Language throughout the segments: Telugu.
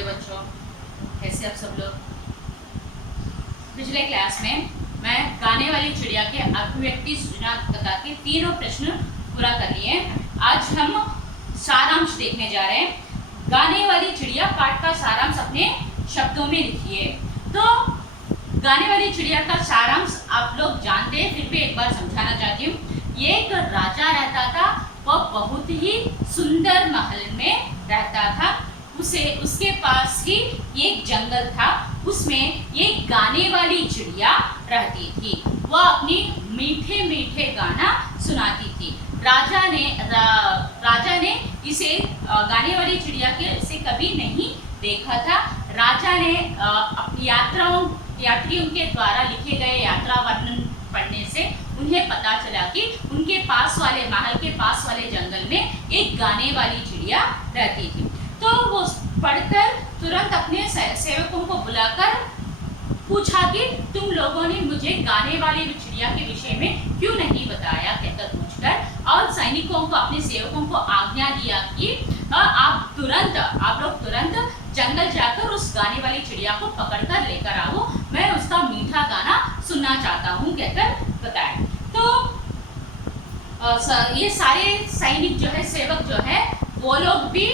गए बच्चों? कैसे आप सब लोग? पिछले क्लास में मैं गाने वाली चिड़िया के अभिव्यक्ति सृजनात्मकता के तीनों प्रश्न पूरा कर लिए। आज हम सारांश देखने जा रहे हैं। गाने वाली चिड़िया पाठ का सारांश अपने शब्दों में लिखिए। तो गाने वाली चिड़िया का सारांश आप लोग जानते हैं, फिर भी एक बार समझाना चाहती हूँ। ये एक राजा रहता था, वह बहुत ही सुंदर महल में रहता था। उसके पास ही एक जंगल था, उसमें एक गाने वाली चिड़िया रहती थी। वह अपनी मीठे मीठे गाना सुनाती थी। राजा ने इसे गाने वाली चिड़िया के से कभी नहीं देखा था। राजा ने अपनी यात्रियों के द्वारा लिखे गए यात्रा वर्णन पढ़ने से उन्हें पता चला कि उनके पास वाले महल के पास वाले जंगल में एक गाने वाली चिड़िया रहती थी। तो वो पढ़कर तुरंत अपने सेवकों को बुलाकर पूछा कि तुम लोगों ने मुझे गाने वाली चिड़िया के विषय में क्यों नहीं बताया, कहकर पूछकर, और सैनिकों को, अपने सेवकों को आज्ञा दिया कि आप लोग तुरंत जंगल जाकर उस गाने वाली चिड़िया को पकड़कर लेकर आओ, मैं उसका मीठा गाना सुनना चाहता हूँ, कहकर बताया। तो ये सारे सैनिक जो है, सेवक जो है, वो लोग भी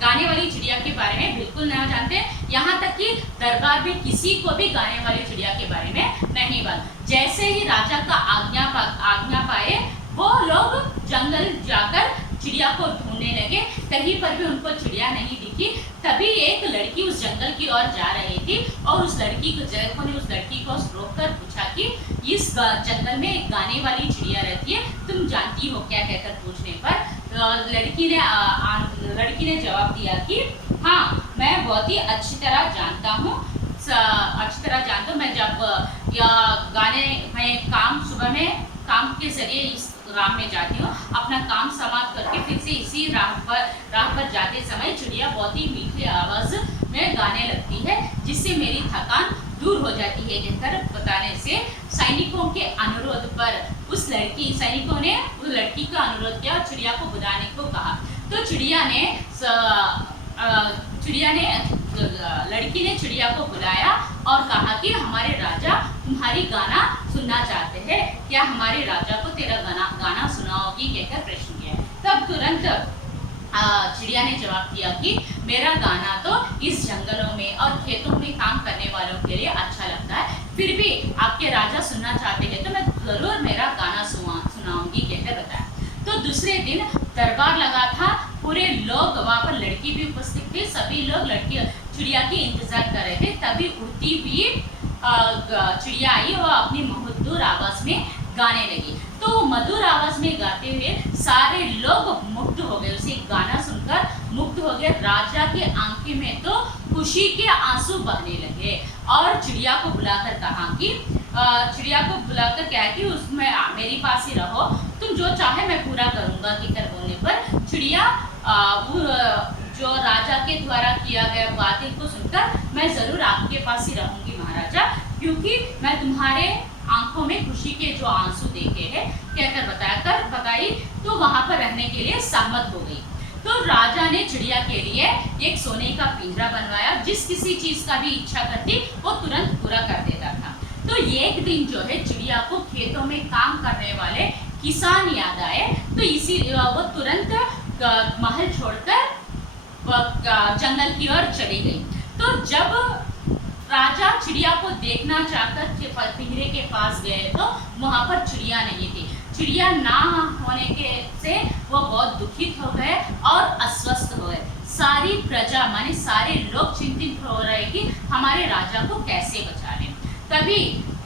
गाने वाली चिड़िया के बारे में बिल्कुल नहीं जानते। यहाँ तक कि दरबार में किसी को भी गाने वाली चिड़िया के बारे में नहीं पता। जैसे ही राजा का आज्ञा पाए, वो लोग जंगल जाकर चिड़िया को ढूंढने लगे। कहीं पर भी उनको चिड़िया नहीं दिखी। तभी एक लड़की उस जंगल की ओर जा रही थी और उस लड़की को रोककर पूछा कि इस जंगल में एक गाने वाली चिड़िया रहती है, तुम जानती हो क्या, कहकर पूछने पर लड़की ने जवाब दिया कि हाँ, मैं बहुत ही अच्छी तरह जानता हूँ। मैं जब सुबह में काम के जरिए इस राह में जाती हूँ, अपना काम समाप्त करके फिर से इसी राह पर जाते समय चिड़िया बहुत ही मीठी आवाज में गाने लगती है, जिससे मेरी थकान दूर हो जाती है, कहकर बताने से सैनिकों के अनुरोध पर सैनिकों ने उस लड़की का अनुरोध किया, चिड़िया को बुलाने को कहा। तो लड़की ने चिड़िया को बुलाया और कहा कि हमारे राजा तुम्हारी गाना सुनना चाहते हैं, क्या हमारे राजा को तेरा गाना सुनाओगी, कहकर प्रश्न किया। तब तुरंत चिड़िया ने जवाब दिया कि मेरा गाना तो इस जंगलों में और खेतों में काम करने वालों के लिए अच्छा लगता है, फिर भी आपके राजा सुनना चाहते हैं तो मैं जरूर मेरा गाना सुनाऊंगी, कहकर बताया। तो दूसरे दिन दरबार लगा था, पूरे लोग, वहाँ पर लड़की भी उपस्थित थी, सभी लोग चिड़िया की इंतजार कर रहे थे। तभी उड़ती हुई चिड़िया आई और अपनी मधुर आवाज में गाने लगी। तो मधुर आवाज में गाते हुए सारे लोग मुग्ध हो गए, उसे गाना सुनकर मुग्ध हो गए। राजा के आंखें में तो खुशी के आंसू बहने लगे और चिड़िया को बुलाकर कहा कि क्या कि उसमें मेरे पास ही रहो, तुम जो चाहे मैं पूरा करूंगा, कहकर बोलने पर चिड़िया जो राजा के द्वारा किया गया बातें को सुनकर मैं जरूर आपके पास ही रहूंगी महाराजा, क्योंकि मैं तुम्हारे आंखों में खुशी के जो आंसू देखे हैं, कहकर बताई। तो वहां पर रहने के लिए सहमत हो गई। तो राजा ने चिड़िया के लिए एक सोने का पिंजरा बनवाया, जिस किसी चीज का भी इच्छा करती वो तुरंत पूरा कर देता था। तो एक दिन जो है चिड़िया को खेतों में काम करने वाले किसान याद आए, तो वो तुरंत महल छोड़कर जंगल की ओर चली गई। तो जब राजा चिड़िया को देखना चाहकर पिंजरे के पास गए तो वहां पर चिड़िया नहीं थी। चिड़िया ना होने से वो बहुत दुखित हो गए और अस्वस्थ हो गए। सारी प्रजा माने सारे लोग चिंतित हो रहे कि हमारे राजा को कैसे बचा लें। तभी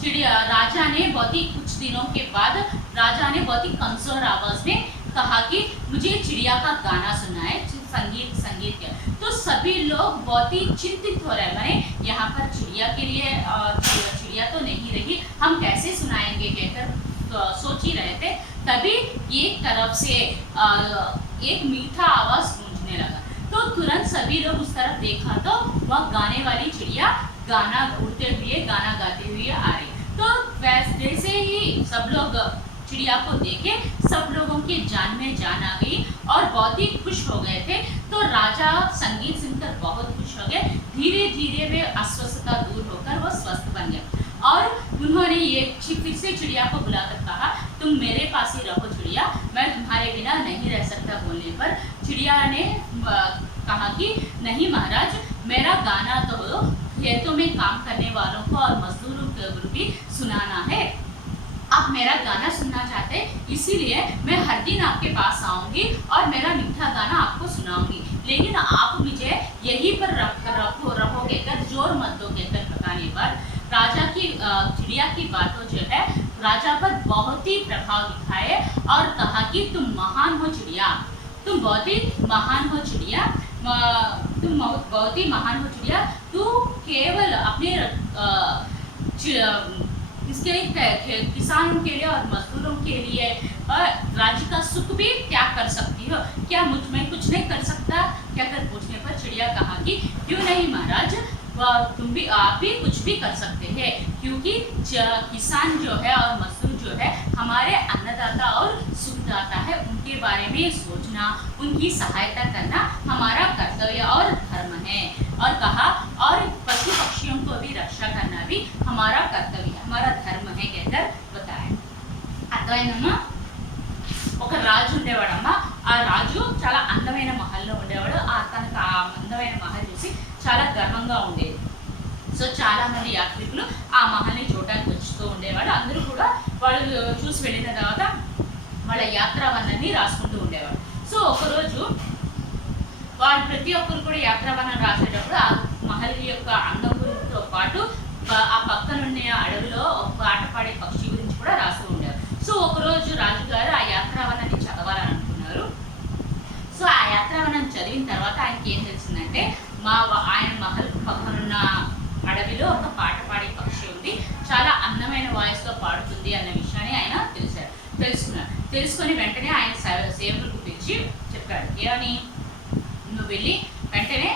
राजा ने कुछ दिनों के बाद राजा ने बहुत ही कमजोर आवाज में कहा कि मुझे चिड़िया का गाना सुनना है, संगीत के। तो सभी लोग बहुत ही चिंतित हो रहे हैं, माने यहाँ पर चिड़िया के लिए चिड़िया तो नहीं रही, हम कैसे सुनाएंगे, कहकर सोच ही रहे थे। तभी एक तरफ से एक मीठा आवाज गूंजने लगा। तो तुरंत सभी लोग उस तरफ देखा तो वह गाने वाली चिड़िया गाना गाते हुए आ रही। तो जैसे ही सब लोग चिड़िया को देखे, सब लोगों के जान में जान आ गई और बहुत ही खुश हो गए थे। तो राजा संगीत सुनकर बहुत खुश हो गए। धीरे धीरे वे अस्वस्थता दूर होकर वो स्वस्थ बन गया। और उन्होंने ये फिर से चिड़िया को बुलाकर कहा, तुम मेरे पास ही रहो चिड़िया, मैं तुम्हारे बिना नहीं रह सकता। बोलने पर चिड़िया ने कहा कि नहीं महाराज, मेरा गाना तो खेतों में काम करने वालों को और मजदूरों को भी सुनाना है। आप मेरा गाना सुनना चाहते, इसीलिए मैं हर दिन आपके पास आऊंगी और मेरा मीठा गाना आपको सुनाऊंगी, लेकिन आप मुझे यहीं पर रहो कहकर, जोर मत दो कहकर बताने पर राजा की चिड़िया की बातों जो है राजा पर बहुत ही प्रभाव दिखाए और कहा कि तुम महान हो चिड़िया, तुम बहुत ही महान हो चिड़िया, तुम बहुत ही महान हो चिड़िया। तू केवल अपने इसके लिए किसानों के लिए और मजदूरों के लिए राज्य का सुख भी त्याग कर सकती हो, क्या मुझ में कुछ नहीं कर सकता क्या कर पूछने पर चिड़िया कहा कि क्यों नहीं महाराज, आप भी कुछ भी कर सकते हैं, क्योंकि किसान जो है और मजदूर जो है हमारे अन्नदाता और सुखदाता है, उनके बारे में सोचना, उनकी सहायता करना हमारा कर्तव्य और धर्म है। और कहा और पशु पक्षियों को भी रक्षा करना भी हमारा कर्तव्य, हमारा धर्म है कहकर बताया। అర్థమైందమ్మా? ఒక రాజు ఉండేవాడమ్మా, ఆ రాజు చాలా అందమైన మహల్లో ఉండేవాడు. తనకు ఆ అందమైన మహల్ చూసి చాలా గర్వంగా ఉండేది. సో చాలా మంది యాత్రికులు ఆ మహల్ని చూడడానికి వస్తూ ఉండేవాడు. అందరూ కూడా వాళ్ళు చూసి వెళ్ళిన తర్వాత వాళ్ళ యాత్రావర్ణాన్ని రాసుకుంటూ ఉండేవాడు. సో ఒకరోజు వాళ్ళు ప్రతి ఒక్కరు కూడా యాత్రావర్ణం రాసేటప్పుడు ఆ మహల్ యొక్క అందముతో పాటు ఆ పక్కనున్న అడవిలో ఒక పాట పాడే పక్షి గురించి కూడా రాస్తూ ఉండేవారు. సో ఒకరోజు రాజుగారు ఆ యాత్రావర్ణాన్ని చదవాలని అనుకున్నారు. సో ఆ యాత్రావర్ణం చదివిన తర్వాత ఆయనకి ఏం తెలిసిందంటే, ఆయన మహల్ పక్కనున్న అడవిలో ఒక పాట పాడే పక్షి ఉంది, చాలా అందమైన వాయిస్లో పాడుతుంది అన్న విషయాన్ని ఆయన తెలుసుకున్నారు. తెలుసుకొని వెంటనే ఆయన సేవకులకు పిలిచి చెప్పాడు, ఏమని, నువ్వు వెళ్ళి వెంటనే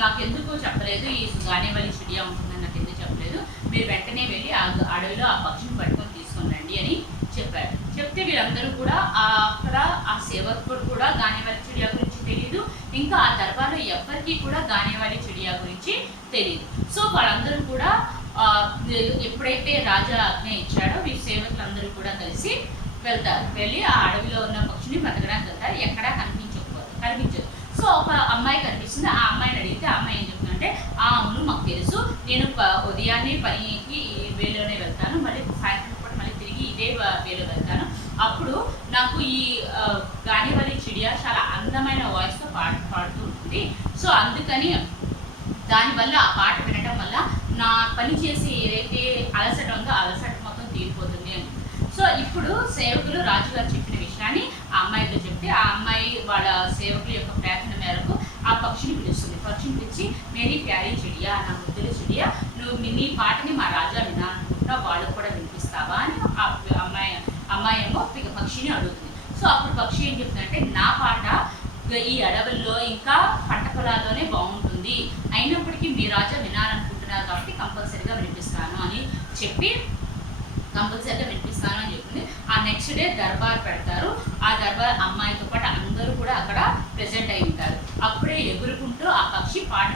నాకెందుకు చెప్పలేదు, ఈ గానేవల్లి చిడియా ఉంటుందని నాకు ఎందుకు చెప్పలేదు, మీరు వెంటనే వెళ్ళి ఆ అడవిలో ఆ పక్షిని పట్టుకొని తీసుకొని రండి అని చెప్పాడు. చెప్తే వీళ్ళందరూ కూడా అక్కడ ఆ సేవకుడు కూడా గానేవల్లి చిడియా గురించి తెలియదు, ఇంకా ఆ దర్బార్లో ఎవరికి కూడా గానేవల్లి చిడియా గురించి తెలియదు. సో వాళ్ళందరూ కూడా ఎప్పుడైతే రాజా ఆజ్ఞ ఇచ్చాడో ఈ సేవకులందరూ కూడా కలిసి వెళ్తారు. వెళ్ళి ఆ అడవిలో ఉన్న పక్షిని బతకడానికి వెళ్తారు. ఎక్కడా కనిపించదు. సో ఒక అమ్మాయి కనిపిస్తుంది. ఆ అమ్మాయిని అడిగితే ఆ అమ్మాయి ఏం చెప్తుందంటే, అవును మాకు తెలుసు, నేను ఉదయాన్నే పనికి ఈ వేలోనే వెళ్తాను, మళ్ళీ సాయంత్రం పూట మళ్ళీ తిరిగి ఇదే వేలో వెళ్తాను, అప్పుడు నాకు ఈ గానేవల్లి చిడియా చాలా అందమైన వాయిస్తో పాడుతూ ఉంటుంది. సో అందుకని దానివల్ల ఆ పాట వినడం వల్ల నా పని చేసి ఏదైతే అలసట ఉందో అలసట మొత్తం తీరిపోతుంది అని. సో ఇప్పుడు సేవకులు రాజుగారు చెప్పిన విషయాన్ని ఆ అమ్మాయితో చెప్తే, ఆ అమ్మాయి వాళ్ళ సేవకుల యొక్క ప్రార్థన మేరకు ఆ పక్షిని పిలుస్తుంది. పక్షిని పిలిచి, మేరీ ప్యారీ చిడియా, నా ముద్దుల చిడియా, నువ్వు నీ పాటని మా రాజా వినాలనుకుంటా, వాళ్ళకు కూడా వినిపిస్తావా అని ఆ అమ్మాయి ఏమో పక్షిని అడుగుతుంది. సో అప్పుడు పక్షి ఏం చెప్తుందంటే, నా పాట ఈ అడవుల్లో ఇంకా పంట పొలాల్లోనే బాగుంటుంది, అయినప్పటికీ మీ రాజా వినాలనుకుంటున్నారు కాబట్టి కంపల్సరీగా వినిపిస్తాను అని చెప్పి చెప్తుంది. ఆ నెక్స్ట్ డే దర్బార్ పెడతారు. ఆ దర్బార్ అమ్మాయితో పాటు అందరూ కూడా అక్కడ ప్రెజెంట్ అయి ఉంటారు. అప్పుడే ఎగురుకుంటూ ఆ పక్షి పాట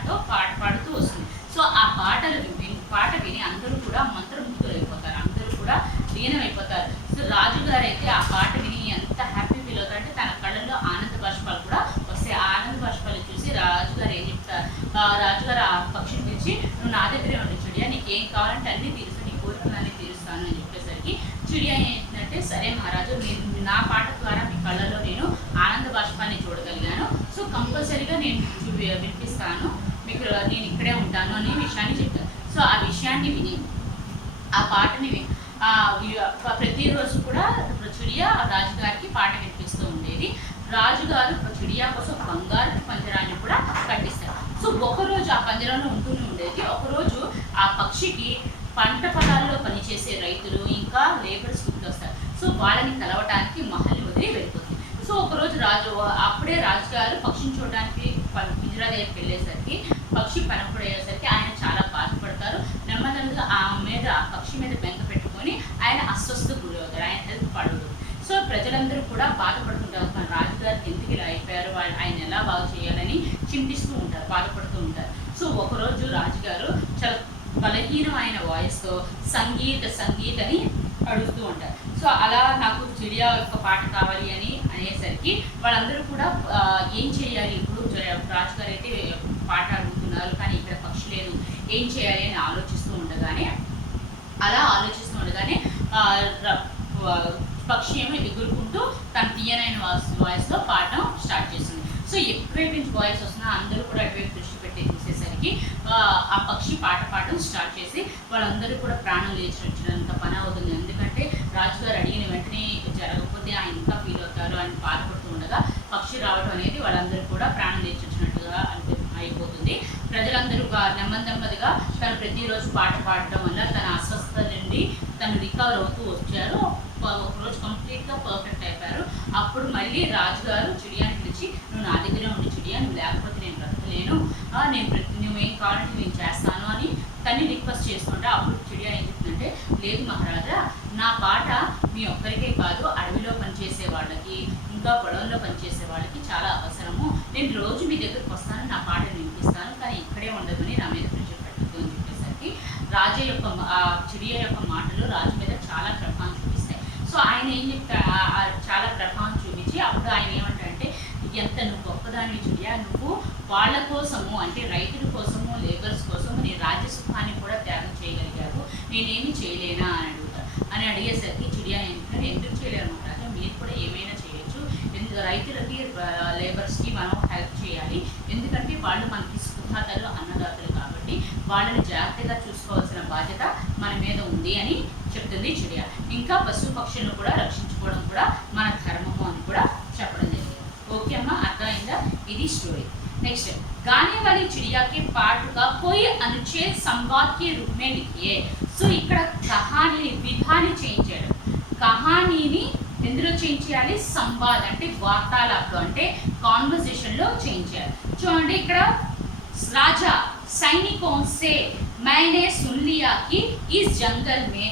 పాడుతూ వస్తుంది. సో ఆ పాట విని అందరూ కూడా మంత్రముగ్ధులు అయిపోతారు, అందరూ కూడా లీనమైపోతారు. సో రాజుగారు అయితే ఆ పాట విని ఎంత హ్యాపీ ఫీల్ అవుతారంటే తన కళ్ళల్లో ఆనంద బాష్పాలు కూడా వస్తాయి. ఆ ఆనంద బాష్పాలు చూసి రాజుగారు ఏం చెప్తారు, రాజుగారు ఆ పక్షిని పిలిచి, నువ్వు నా దగ్గరే ఉండి చిడియా, నీకు ఏం కావాలంటే అన్నీ తీరుస్తాను, నీ కోరికలన్నీ తీరుస్తాను అని చెప్పేసరికి చిడియా ఏంటంటే, సరే మహారాజు, నా పాట ద్వారా మీ కళ్ళలో నేను ఆనంద బాష్పాన్ని చూడగలిగాను, సో కంపల్సరీగా నేను వినిపిస్తాను మీకు, నేను ఇక్కడే ఉంటాను అనే విషయాన్ని చెప్తాను. సో ఆ విషయాన్ని విని ఆ పాటని ప్రతిరోజు కూడా చిడియా రాజుగారికి పాట వినిపిస్తూ ఉండేది. రాజుగారు చిడియా కోసం బంగారు పంజరాన్ని కూడా కట్టిస్తారు. సో ఒకరోజు ఆ పంజరంలో ఉంటూనే ఉండేది. ఒకరోజు ఆ పక్షికి పంట పొలాల్లో పనిచేసే రైతులు ఇంకా లేబర్స్ గుర్తొస్తారు. సో వాళ్ళని కలవటానికి మహల్ని వదిలి వెళ్ళిపోతుంది. సో ఒకరోజు అప్పుడే రాజుగారు పక్షిని చూడడానికి పింజరా దగ్గరికి వెళ్ళేసరికి పక్షి పనపడేసరికి ఆయన చాలా బాధపడతారు. నెమ్మదిగా ఆ పక్షి మీద బెంగ పెట్టుకొని ఆయన అస్వస్థకు గురి అవుతారు, ఆయన హెల్త్ పాడవుతుంది. సో ప్రజలందరూ కూడా బాధపడుతుంటారు, మన రాజుగారికి ఎందుకు ఇలా అయిపోయారు, ఆయన ఎలా బాగు చేయాలి చింతిస్తూ ఉంటారు, బాధపడుతూ ఉంటారు. సో ఒకరోజు రాజుగారు చాలా బలహీనమైన వాయిస్తో సంగీత్ సంగీత్ అని అడుగుతూ ఉంటారు. సో అలా నాకు చిడియా యొక్క పాట కావాలి అని అనేసరికి వాళ్ళందరూ కూడా ఏం చేయాలి, ఇప్పుడు రాజుగారు అయితే పాట అడుగుతున్నారు కానీ ఇక్కడ పక్షి లేదు, ఏం చేయాలి అని ఆలోచిస్తూ ఉండగానే పక్షి ఏమో ఎగురుకుంటూ తన తీయనైన వాయిస్లో పాడడం స్టార్ట్ చేస్తుంది. సో ఎక్కువైపు నుంచి వాయిస్ వస్తున్నా అందరూ కూడా అటువైపు దృష్టి పెట్టి చూసేసరికి ఆ పక్షి పాట పాడడం స్టార్ట్ చేసి వాళ్ళందరూ కూడా ప్రాణం లేచి వచ్చినంత పని అవుతుంది. ఎందుకంటే రాజుగారు అడిగిన వెంటనే జరగకపోతే ఆయన ఇంకా ఫీల్ అవుతారు అని బాధపడుతూ ఉండగా పక్షి రావడం అనేది వాళ్ళందరూ కూడా ప్రాణం లేచి వచ్చినట్టుగా అయిపోతుంది. ప్రజలందరూ నెమ్మదిగా తను ప్రతిరోజు పాట పాడటం వల్ల తన అస్వస్థత నుండి తను రికవర్ అవుతూ వచ్చారు. ఒకరోజు కంప్లీట్గా పర్ఫెక్ట్ అయిపోయారు. అప్పుడు మళ్ళీ రాజుగారు చిడియాని పిలిచి, నువ్వు నా దగ్గరే ఉండి చిడియా, నువ్వు లేకపోతే నేను బ్రతకలేను, నువ్వేం కావాలంటే నేను చేస్తాను అని తన్ని రిక్వెస్ట్ చేస్తుంటే అప్పుడు చిడియా ఏం చెప్తుందంటే, లేదు మహారాజా, నా పాట మీ ఒక్కరికే కాదు, అడవిలో పనిచేసే వాళ్ళకి ఇంకా పొలంలో పనిచేసే వాళ్ళకి చాలా అవసరము. నేను రోజు మీ దగ్గరకు వస్తాను, నా పాట వినిపిస్తాను, కానీ ఇక్కడే ఉండదని నా మీద ప్రెషర్ పెట్టద్దు అని చెప్పేసరికి చిడియా యొక్క మాటలు రాజు మీద చాలా ప్రభావం చూపిస్తాయి. సో ఆయన ఏం చెప్తారు, చాలా ప్రభావం చూపించి అప్పుడు ఆయన ఏమంటారంటే, ఎంత నువ్వు గొప్పదానివి చిడియా, నువ్వు వాళ్ళ కోసము అంటే రైతుల కోసము లేబర్స్ కోసము నీ రాజ్యసుఖాన్ని కూడా త్యాగం చేయగలిగావు, నేనేమి చేయలేనా అని అడిగేసరికి చిడియా ఏంటంటే, ఎందుకు చేయలేరు అంటే మీరు కూడా ఏమైనా చేయొచ్చు, రైతులకి లేబర్స్కి మనం హెల్ప్ చేయాలి, ఎందుకంటే వాళ్ళు మనకి సుఖాతలు అన్నదాతలు కాబట్టి వాళ్ళని జాగ్రత్తగా చూసుకోవాల్సిన బాధ్యత మన మీద ఉంది అని చెప్తుంది చిడియా. ఇంకా పశు పక్షులను కూడా రక్షించుకోవడం కూడా మన ధర్మము అని కూడా చెప్పడం జరిగింది. ఓకే అమ్మా, అర్థమైందా? ఇది స్టోరీ. नेक्स्ट, गाने वाली चिड़िया के पाठ का कोई अनुच्छेद संवाद के रूप में लिखिए. సో ఇక్కడ కహాని విధాని చేంజ్ చేయడం, కహానీని ఎందులో చేంజ్ చేయాలి, సంవాద్ అంటే వార్తాలాపం అంటే కాన్వర్సేషన్లో చేంజ్ చేయాలి. చూడండి ఇక్కడ राजा सैनिकों से मैंने सुन लिया कि इस जंगल में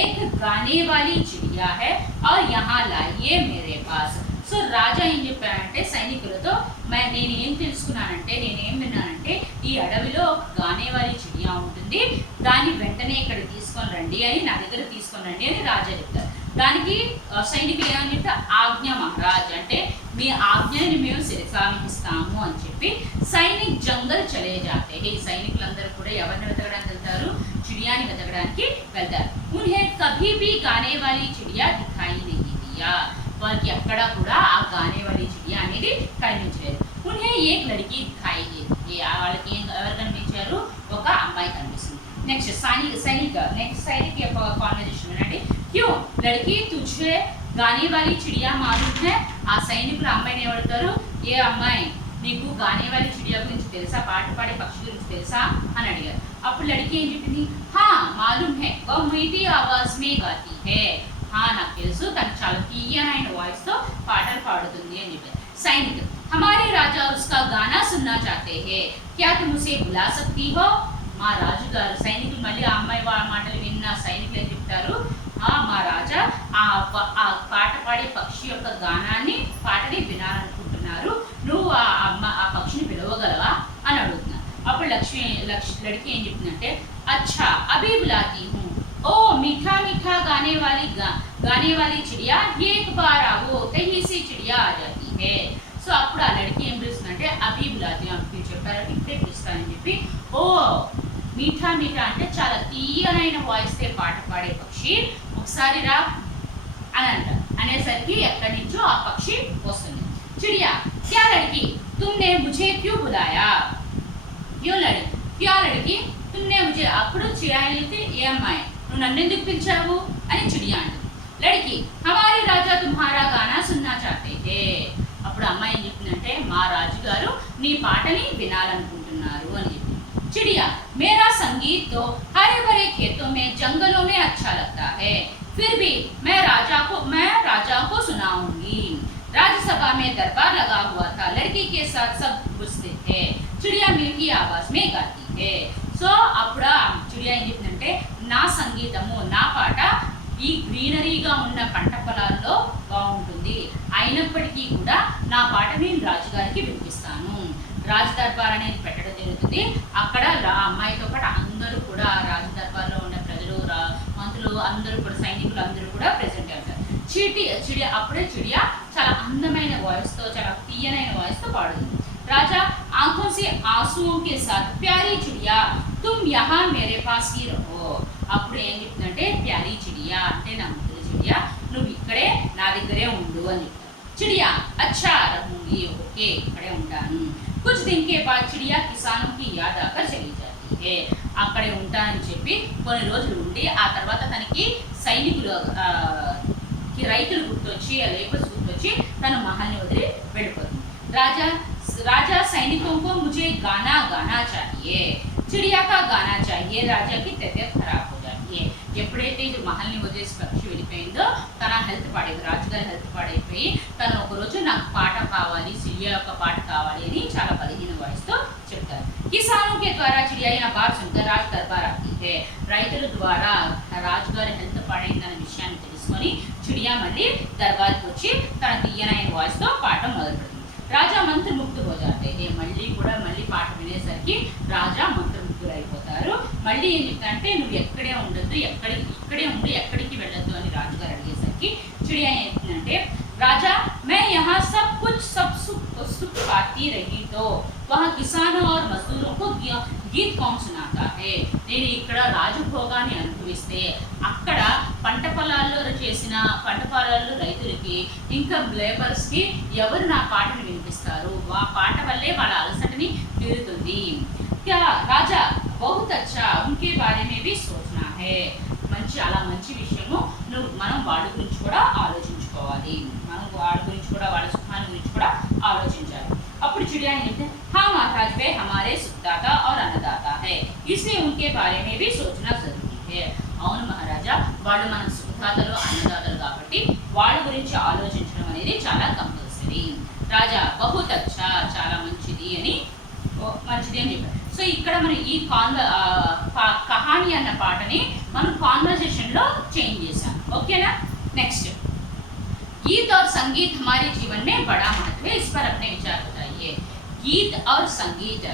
एक गाने वाली चिड़िया है और यहाँ लाइए मेरे पास. సో రాజా ఏం చెప్పారంటే సైనికులతో, నేనేం తెలుసుకున్నానంటే, నేనేం విన్నానంటే, ఈ అడవిలో గానేవారి చిడియా ఉంటుంది, దాన్ని వెంటనే ఇక్కడ తీసుకొని రండి అని, నా దగ్గర తీసుకొని రండి అని రాజా చెప్తారు. దానికి సైనికులు ఏమని చెప్తే, ఆజ్ఞ మహారాజ్ అంటే మీ ఆజ్ఞని మేము శిరసావహిస్తాము అని చెప్పి సైనిక్ జంగల్ చలే జాతే. ఈ సైనికులందరూ కూడా ఎవరిని వెతకడానికి వెళ్తారు, చిడియాని వెతకడానికి వెళ్తారు. ఉన్హే కభీ భీ గానే వాली చిడియా దిఖాయి नहीं दिया, వారికి ఎక్కడా కూడా ఆ గానే వాली చిడియా అనేది కనిపించలేదు. ఉన్హే ఏక్ లड़की దిఖాయి दी, వాళ్ళకి ఎవరు కనిపించారు, ఒక అమ్మాయి కనిపిస్తుంది. నెక్స్ట్ సైనిక్ యొక్క కాన్వర్సేషన్ వినండి. క్యూ లड़की तुझे గానే వాली చిడియా మాలూమ్ హై, ఆ సైనికులు అమ్మాయిని ఏమడుగుతారు, ఏ అమ్మాయి నీకు గానే వాली చిడియా గురించి తెలుసా, పాట పాడే పక్షి గురించి తెలుసా అని అడిగారు. అప్పుడు లड़की ఏం చెప్పింది, హా మాలూమ్ హై, వో మీఠీ ఆవాజ్ మే గాతీ హై, నాకు తెలుసు, తను చాలా తీయనైన వాయిస్తో పాటలు పాడుతుంది అని చెప్పారు. సైనిక్, हमारे राजा उसका गाना सुनना चाहते हैं, क्या तुम उसे बुला सकती हो. మా రాజుగారు, సైనికులు మళ్ళీ ఆ అమ్మాయి మాటలు విన్న సైనికులు ఏం చెప్తారు, మా రాజా ఆ పాట పాడే పక్షి యొక్క పాటని వినాలనుకుంటున్నారు, నువ్వు ఆ పక్షిని పిలవగలవా అని అడుగుతున్నారు. అప్పుడు లड़की ఏం చెప్తుందంటే, అచ్చా అభీ బులాతీ హూ, ओ मीठा मीठा गाने वाली चिड़िया एक बार आओ, कहीं से चिड़िया आ जाती है. సో అప్పుడు ఆ లड़की ఏం పిలుస్తుందంటే, అభి బులాతీ అని చెప్పారు, ఇప్పుడే పిలుస్తానని చెప్పి, ఓ మీఠా మీఠా అంటే చాలా తీయనైన వాయిస్తే పాట పాడే పక్షి, ఒకసారి రా అని అంటారు. అనేసరికి ఎక్కడి నుంచో ఆ పక్షి వస్తుంది. చిడియా, క్యా లड़की तुमने मुझे क्यों बुलाया, క్యా లड़की तुमने मुझे, అప్పుడు చిడియా అయితే, ఏ అమ్మాయి నువ్వు నన్ను ఎందుకు పిలిచావు అని చిడియా అంటుంది. లड़की, हमारे राजा तुम्हारा गाना सुनना चाहते थे. అప్పుడు అమ్మాయి ఏం చెప్తుందంటే, మా రాజుగారు నీ పాటని వినాలనుకుంటున్నారు అని చెప్పింది. चिड़िया, मेरा संगीत तो हरे भरे खेतों में जंगलों में अच्छा लगता है, फिर भी मैं राजा को सुनाऊंगी. राज्यसभा में दरबार लगा हुआ था, लड़की के साथ सब उपस्थित थे, चिड़िया मीठी आवाज में गाती है. సో అప్పుడు చిడియా ఏం చెప్తుందంటే, నా సంగీతము, నా పాట ఈ గ్రీనరీగా ఉన్న పంట పొలాల్లో బాగుంటుంది. అయినప్పటికీ కూడా నా పాట నేను రాజుగారికి వినిపిస్తాను. రాజు దర్బార్ అనేది పెట్టడం జరుగుతుంది. అక్కడ అమ్మాయితో పాటు అందరూ కూడా రాజు దర్బార్లో ఉన్న ప్రజలు, మంత్రులు అందరూ కూడా, సైనికులు అందరూ కూడా ప్రెజెంట్ అవుతారు. చిడియా అప్పుడే చిడియా చాలా అందమైన వాయిస్తో, చాలా తీయనైన వాయిస్తో పాడుతుంది. రాజా ఆంఖోं से आंसुओं के साथ प्यारी चिड़िया तुम यहाँ मेरे पास ही रहो. అప్పుడు ఏం చెప్తుందంటే ప్యారీ చిడియా అంటే నా ముద్దుల చిడియా నువ్వు ఇక్కడే నా దగ్గరే ఉండు అని చెప్తాను. చిడియా అచ్చా रहूंगी, ఓకే ఇక్కడే ఉంటాను. कुछ दिन के बाद चिड़िया किसानों की याद आकर चली जाती है. అక్కడే ఉంటానని చెప్పి కొన్ని రోజులు ఉండి ఆ తర్వాత తనకి సైనికులు రైతులు గుర్తొచ్చి, లేబర్స్ గుర్తొచ్చి తన మహల్ని వదిలి వెళ్ళిపోతుంది. राजा सैनिकों को मुझे गाना गाना चाहिए, चिड़िया का गाना चाहिए. राजा की तबीयत खराब हो जाती है. ఎప్పుడైతే ఇది మహల్ని వదిలేసి పక్షి వెళ్ళిపోయిందో తన హెల్త్ పాడైపోయి, రాజుగారి హెల్త్ పాడైపోయి తను ఒకరోజు నాకు పాట కావాలి, చిడియా యొక్క పాట కావాలి అని చాలా బలహీన వాయిస్తో చెప్తారు. కిసానోं के द्वारा चिड़िया यहाँ बात सुनकर राज दरबार आती है. రైతుల ద్వారా రాజుగారి హెల్త్ పాడైందన్న విషయాన్ని తెలుసుకొని చిడియా మళ్ళీ దర్బార్కి వచ్చి తన తీయనైన వాయిస్తో పాట మొదలు పెడుతుంది. రాజా మంత్రముగ్ధ हो जाते हैं. మళ్ళీ పాట వినేసరికి రాజా మంత్రముగ్ధులు అయిపోతారు. మళ్ళీ ఏం చెప్తారంటే నువ్వు ఎక్కడే ఉండొద్దు, ఇక్కడే ఉండి ఎక్కడికి వెళ్ళొద్దు అని రాజుగారు అడిగేసరికి చిడియా ఏం చెప్తుందంటే राजा मैं यहाँ सब सुख पाती रही तो वहाँ किसानों और मजदूरों को गीत कौन सुनाता है. నేను ఇక్కడ రాజభోగాన్ని అనుభవిస్తే అక్కడ పంట పొలాల్లో రైతులకి ఇంకా లేబర్స్కి ఎవరు నా పాటను వినిపిస్తారు? ఆ పాట వల్లే వాళ్ళ అలసటని తీరుతుంది. क्या राजा बहुत अच्छा उनके बारे में भी सोचना है. చాలా మంచి విషయము. మనం వాళ్ళ గురించి కూడా ఆలోచించుకోవాలి, వాళ్ళ సుఖాన్ని గురించి కూడా ఆలోచించాలి. అప్పుడు చిడియా ఏంటంటే हाँ महाराज वे हमारे सुखदाता और अन्नदाता है, इसलिए उनके बारे में भी सोचना जरूरी है. అవును మహారాజా, వాళ్ళు మన సుఖదాతలు, అన్నదాతలు కాబట్టి వాళ్ళ గురించి ఆలోచించడం అనేది చాలా కంపల్సరీ. రాజా బహుత్ అచ్చా చాలా మంచిది అని చెప్పారు. సో ఇక్కడ మనం ఈ కహాని అన్న పాటని మనం కాన్వర్సేషన్లో చేంజ్ చేసాం. ఓకేనా? నెక్స్ట్, गीत और संगीत हमारे जीवन में बड़ा महत्व है, इस पर अपने विचार बताइए. గీత్ और సంగీత్,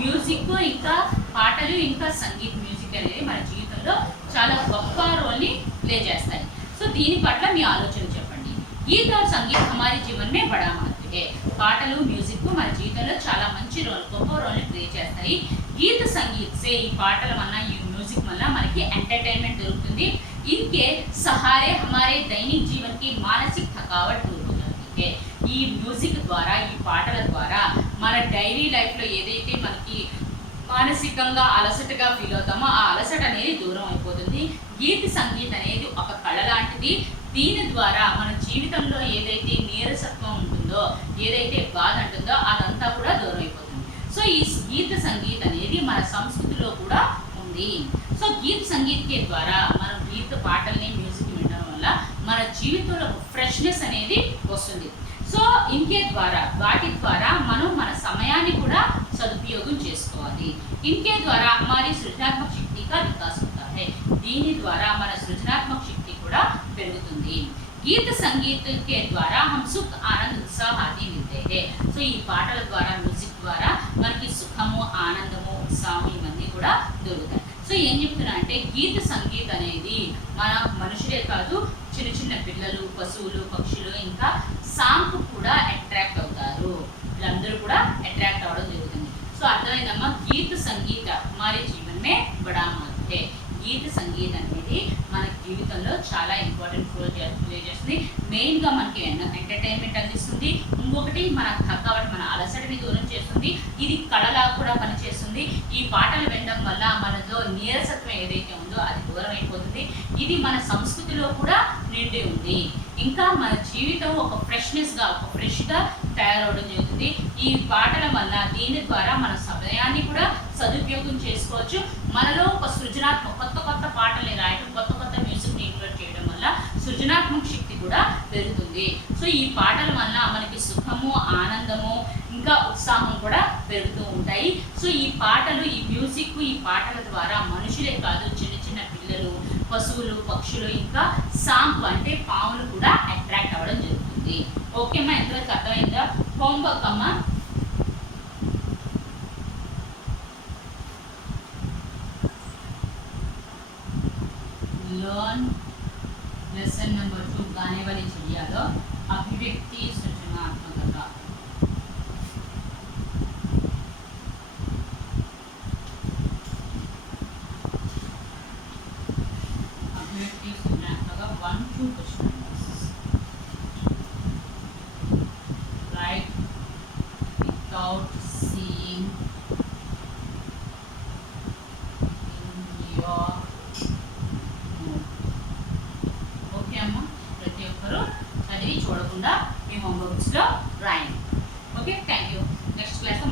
మ్యూజిక్ ఇంకా పాటలు ఇంకా సంగీత్, మ్యూజిక్ అనేది మన జీవితంలో చాలా గొప్ప రోల్ని ప్లే చేస్తాయి. సో దీని పట్ల మీ ఆలోచన చెప్పండి. గీత్ और संगीत हमारे जीवन में बड़ा महत्व है. పాటలు, మ్యూజిక్ మన జీవితంలో చాలా మంచి గొప్ప రోల్ని ప్లే చేస్తాయి. గీత్ సంగీత్ సే, ఈ పాటల వల్ల, ఈ మ్యూజిక్ వల్ల మనకి ఎంటర్టైన్మెంట్ దొరుకుతుంది. इनके सहारे हमारे दैनिक जीवन की मानसिक थकावट दूर हो जाती है. ఈ మ్యూజిక్ ద్వారా, ఈ పాటల ద్వారా మన డైలీ లైఫ్లో ఏదైతే మనకి మానసికంగా అలసటగా ఫీల్ అవుతామో ఆ అలసట అనేది దూరం అయిపోతుంది. గీత సంగీత్ అనేది ఒక కళ లాంటిది. దీని ద్వారా మన జీవితంలో ఏదైతే నీరసత్వం ఉంటుందో, ఏదైతే బాధ ఉంటుందో అదంతా కూడా దూరం అయిపోతుంది. సో ఈ గీత సంగీత్ అనేది మన సంస్కృతిలో కూడా ఉంది. సో గీత్ సంగీత్ కే ద్వారా మనం గీత పాటల్ని, మ్యూజిక్ వినడం వల్ల మన జీవితంలో ఫ్రెష్నెస్ అనేది వస్తుంది. సో ఇన్కే ద్వారా, వాటి ద్వారా మనం మన సమయాన్ని కూడా సదుపయోగం చేసుకోవాలి. ఇన్కే ద్వారా हमारी సృజనాత్మక శక్తి का विकास होता है. దీని ద్వారా మన సృజనాత్మక శక్తి కూడా పెరుగుతుంది. గీత సంగీత్ కే ద్వారా हम सुख आनंद उत्साह आदि मिलते हैं. సో ఈ పాటల ద్వారా, మ్యూజిక్ ద్వారా మనకి సుఖము, ఆనందము, ఉత్సాహం ఇవన్నీ కూడా దొరుకుతాయి. సో ఏం చెప్తున్నా అంటే గీత సంగీత్ అనేది మన మనుషులే కాదు, చిన్న చిన్న పిల్లలు, పశువులు, పక్షులు ఇంకా సాంపు కూడా అట్రాక్ట్ అవుతారు. వీళ్ళందరూ కూడా అట్రాక్ట్ అవ్వడం జరుగుతుంది. సో అర్థమైందమ్మా, గీత సంగీత हमारे जीवन में बड़ा महत्व है. గీత సంగీత్ అనేది మన జీవితంలో చాలా ఇంపార్టెంట్ రోల్ ప్లే చేస్తుంది. మెయిన్గా మనకి ఎంటర్టైన్మెంట్ అందిస్తుంది. ఇంకొకటి మన థకావట్, మన అలసటని దూరం చేస్తుంది. ఇది కళలా కూడా పనిచేస్తుంది. ఈ పాటలు వినడం వల్ల మనలో నీరసత్వం ఏదైతే ఉందో అది దూరం అయిపోతుంది. ఇది మన సంస్కృతిలో కూడా నిండి ఉంది. ఇంకా మన జీవితం ఒక ఫ్రెష్గా తయారవడం జరుగుతుంది. ఈ పాటల వల్ల, దీని ద్వారా మన సమయాన్ని కూడా సదుపయోగం చేసుకోవచ్చు. మనలో ఒక కొత్త పాటల్ని రాయడం, కొత్త మ్యూజిక్ని ఇంక్లూడ్ చేయడం వల్ల సృజనాత్మక శక్తి కూడా పెరుగుతుంది. సో ఈ పాటల వల్ల మనకి సుఖము, ఆనందము ఇంకా ఉత్సాహం కూడా పెరుగుతూ ఉంటాయి. సో ఈ పాటలు, ఈ మ్యూజిక్, ఈ పాటల ద్వారా మనుషులే కాదు, చిన్న చిన్న పిల్లలు, పశువులు పక్షులు ఇంకా సాంపు అంటే పాములు కూడా అట్రాక్ట్ అవ్వడం జరుగుతుంది. ఓకే అమ్మా, ఎంతవరకు అర్థమైందా? హోంవర్క్ అమ్మా. लर्न लेसन नंबर 2 गाने वाली चिड़िया लो अभिव्यक्ति सृजनात्मकता. अभिव्यक्ति सृजनात्मकता 1-2 question. Right without seeing in your. Okay అమ్మ, ప్రతి ఒక్కరూ చదివి చూడకుండా మీ హోంవర్క్స్లో రాయండి. Okay, thank you. నెక్స్ట్ క్లాస్లో